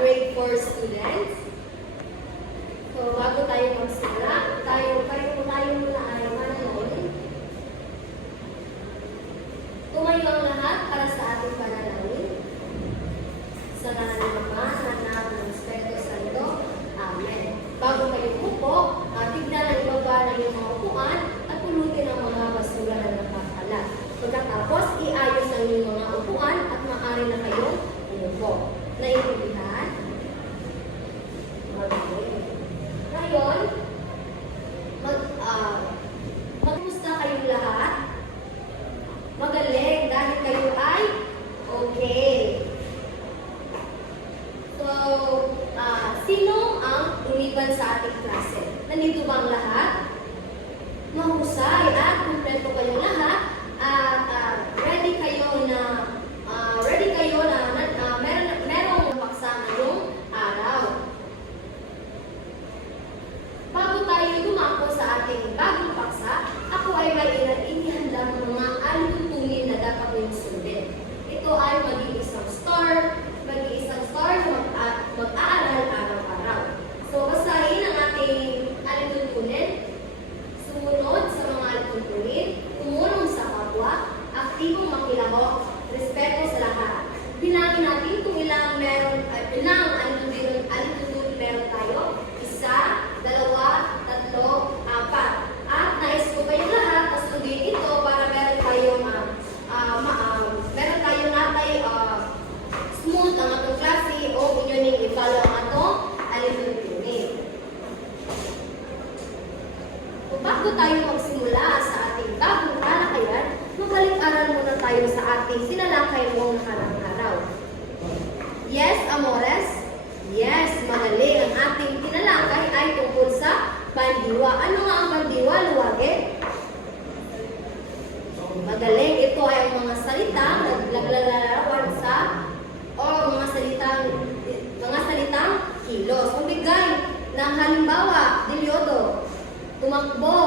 grade 4 students. So, bago tayo magsimula, tayo muna ay manalangin. Tumayo ang lahat para sa ating panalangin. Sa ngalan ng Ama, ng Anak, ng Espiritu Santo. Amen. Bago kayo umupo, tignan ang ibaba ng iyong mga upuan at pulutin ang mga basura na nakakalat. Pagkatapos, iayos ang iyong mga upuan at maaari na kayong umupo. Naiintindihan? Ngayon, magmusta kayong lahat? Magaling dahil kayo ay okay. So, sino ang lumiban sa ating klase? Nandito ba ang lahat? Mahusay at kumpleto kayong lahat at ready kayo na merong paksa ngayong araw. Bago tayo dumako sa ating bagong paksa, ako ay may inihandang mga alitutunin na dapat yung sundin. Ito ay mag-iisang star na mag-aaral araw-araw. So, basahin ang ating alitutunin, sumunod sa mga alitutunin, tumulong sa kapwa, aktibong makilahok, respeto sa lahat. Bilangin natin kung ilang alitutunin meron tayo. 1, 2, 3, 4. At nais ko kayong lahat na sundin ito para meron tayong smooth ang atong klase o inyo ning i-follow ang atong alitutunin. Kung bago tayo magsimula sa ating bagong talakayan, magbalik-aral muna tayo sa ating sinalakay noong nakarang araw. Yes, amores? Yes, magaling. Ang ating tinalakay ay tungkol sa bandiwa. Ano nga ang bandiwa, Luwage? Magaling. Ito ay ang mga salitang naglalarawan sa mga salitang kilos. Magbigay ng halimbawa, dilyodo, tumakbo,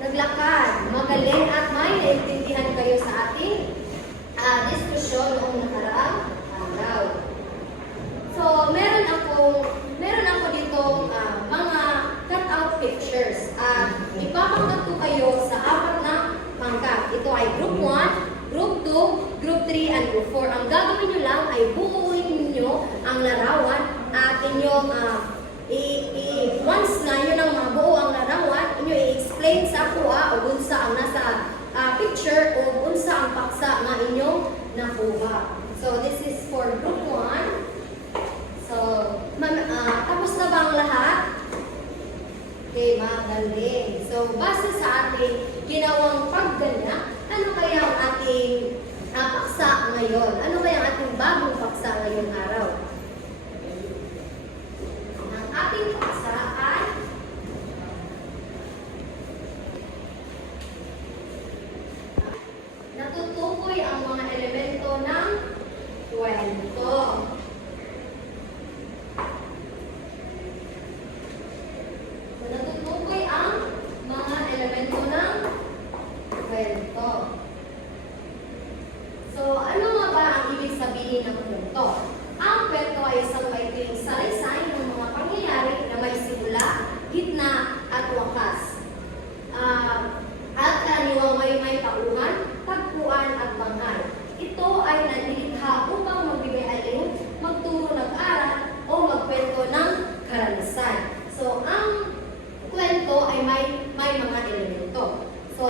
naglakad, magaling at may naintindihan kayo sa ating diskusyon noong nakaraang araw. So, meron ako ditong mga cut-out pictures. Ipapangkat ko kayo sa 4 na pangkat. Ito ay Group 1, Group 2, Group 3, and Group 4. Ang gagawin nyo lang ay buuin nyo ang larawan at inyong once na yun ang mabuo ang larawan, inyo i-explain sa kuha o unsa ang nasa picture o unsa ang paksa na inyong nakuha. So, this is for Group 1. So, tapos na ba ang lahat? Okay, magaling. So, base sa ating ginawang pagganya, ano kaya ang ating paksa ngayon? Ano kaya ang ating bagong paksa ngayong araw? Ang ating paksa ay natutukoy ang mga elemento ng kwento. Natutukoy ang mga elemento ng kwento. So, ano nga ba ang ibig sabihin ng kwento? Ang kwento ay isang maikling salaysay ng mga pangyayari na may simula, gitna, at wakas. At karaniwang may tauhan, tagpuan, at banghay. Ito ay nalilikha upang magbigay aliw, magturo ng aral, o magkwento ng karanasan. So, ang kwento ay may mga elemento. So,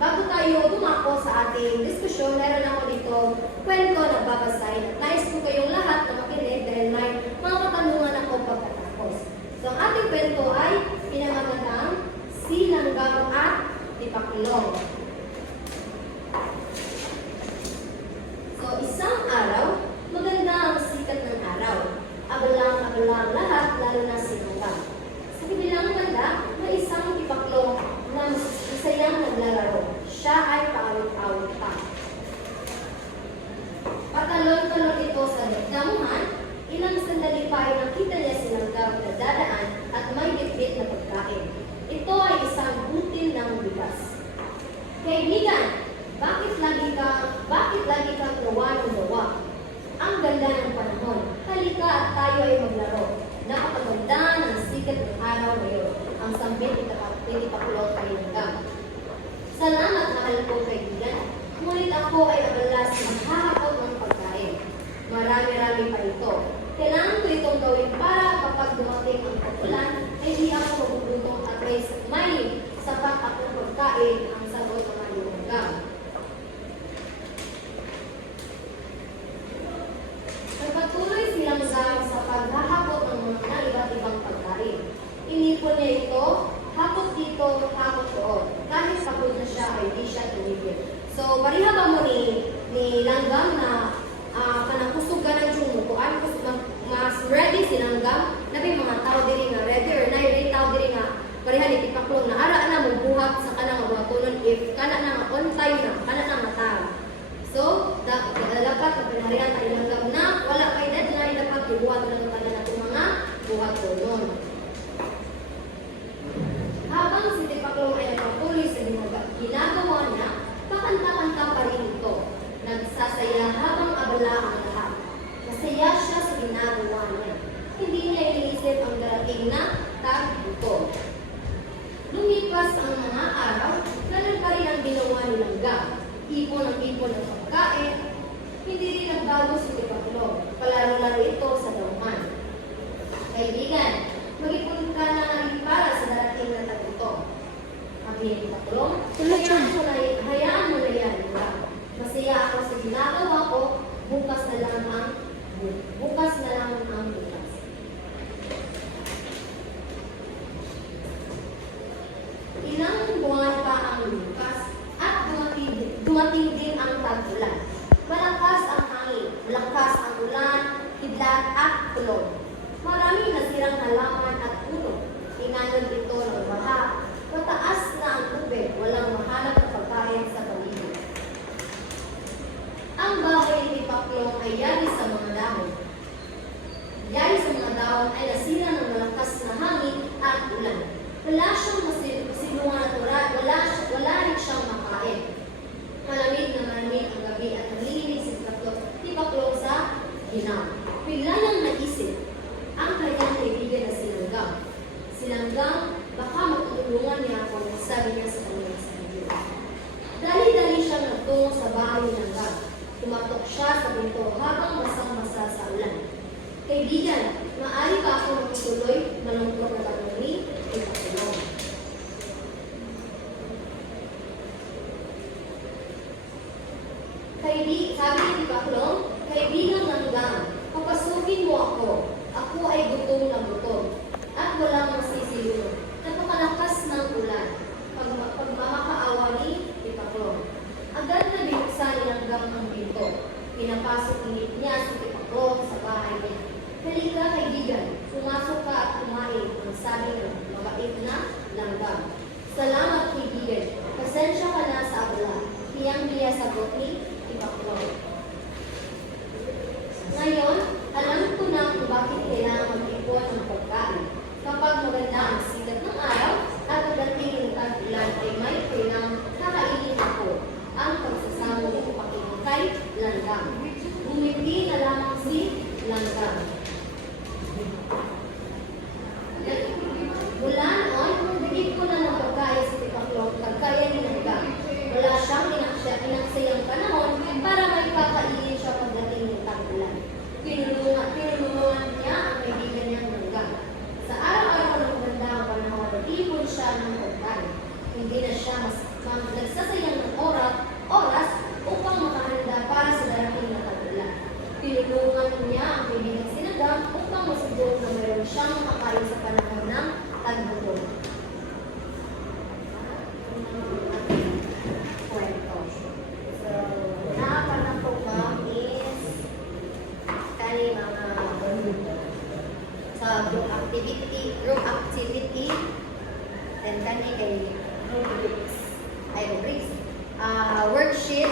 bago tayo dumako sa ating diskusyon, meron ako dito kwento na babasahin. At nais ko kayong lahat na makinig dahil may mga katanungan ako pagkatapos. So, ang ating kwento ay pinamagatang Sinanggang at Tipaklong. So, isang araw, maganda ang sikat ng araw. Abalang lahat, lalo na Sinanggang. Sa kabilang banda, may isang tipaklong na masayang naglalaro. Siya ay paawit-awit pa. Patalon-talon ito sa damuhan, ilang sandali pa ay nakita niya si Sinanggang na dadaan at may bitbit na pagkain. Ito ay isang butil ng bigas. Kaibigan, bakit lagi kang gawa ng gawa? Ang ganda ng panahon. ay maglaro. Napakaganda ng sikat ng araw ngayon. Ang sambit itapakulot ay langgam. Salamat, mahal ko kaibigan. Ngunit ako ay abala sa maghahakot ng pagkain. Marami-rami pa ito. Kailangan ko itong gawin para kapag dumating ang pag-ulan, ay hindi ako magugutom at may sapat akong pagkain, ang sagot ng mga langgam. Nagpatuloy silang sa paghahakot ng mga iba't ibang pagkain. Inipon niya ito, hakot dito, hakot doon. Kahit pagod na siya, ay di siya tumigil. So, pariha ba mo ni langgam na kanang kusog ka ng sumukuan, mas ready si langgam, nabi mga tao diri nga ready or na tao diri nga pariha ni tipaklong na ara na magbuhat sa kanang mga tunon if kana na nga on time na, kana na nga tao. So, dapat ang pinaharian ay langgam na wala kay deadline, dapat ibuhat lang kana na itong mga buhat tunon. Habang si tipaklong ay nagpatuloy sa ginagawa niya, pakanta-kanta pa rin ito. Nagsasaya habang abala ang lahat. Masaya siya sa ginagawa niya. Hindi niya iniisip ang darating na tagputo. Lumipas ang mga araw, ganun pa rin ang ginawa ni langgam. Ipon ng pagkain. Hindi rin nagbago si tipaklong. Palaro-laro ito sa dauman. Kaibigan, mag-ipon ka na para sa darating na tagputo. Ang tipaklong, hayaan mo na yan. Masaya ako sa ginagawa ko, bukas na lang ang bukas. Ilang buwan pa ang lumipas at dumating din ang tag-ulan. Malakas ang hangin, malakas ang ulan, kidlat at kulog. Maraming nasirang halaman at puno. Inanod ito ng baha. Mataas na ang tubig, walang mahanap na pagkain sa paligid. Ang bahay ni tipaklong ay yari sa mga dahon. Yari sa mga dahon ay nasira ng malakas na hangin at ulan. Wala siyang masinungan na turat, wala rin siyang makain. Malamig ang gabi at nalilig si tipaklong sa ginaw. Bigla nang naisip ang kanyang kaibigan na si langgam. Si langgam, baka matulungan niya ako, sabi niya sa kanyang sarili. Dali-dali siyang nagtungo sa bahay ni langgam. Tumatok siya sa pinto habang basang-basa sa ulan. Kaibigan, maaari ba ako magtuloy malungkot na tanong ni tipaklong? Sabi ni tipaklong, kaibigan langgam, papasukin mo ako. Ako ay gutom na gutom at walang masisilunod. Napakalakas ng ulan. Pagmamakaawa ni tipaklong. Agad na binuksan ni langgam ang pinto. Pinapasok niya si tipaklong sa bahay niya. Halika kaibigan, pumasok ka at kumain, ang sabi ng mabait na langgam. Salamat kaibigan, pasensya ka na sa abala. Hiyang-hiya sagot ni tipaklong. Ngayon, alam ko na kung bakit kailangan mag-ipon ng pagkain. Kapag maganda ang sikat ng araw at pagdating ng tag-ulan ay may kailangang kakainin ako ang pagsasamo ni tipaklong kay langgam. Ngumiti na lamang si langgam. Mula noon, bigit ko na ng pagkain sa tipaklong pagkaya ni langgam. Wala siyang inaksayang panahon para may kakainin siya pagdating ng tag-ulan. Pinulungan niya ang kaibigan niyang langgam. Sa araw-araw ng magandang panahon, nag-ipon siya ng pagkain. Hindi na siya nagsasayang ng oras upang makahanda para sa darating na tag-ulan. Pinulungan niya ang kaibigan si langgam upang masiguro na mayroon siyang makakain sa panahon ng tag-ulan. Group activity, then kani kay rubrics, worksheet,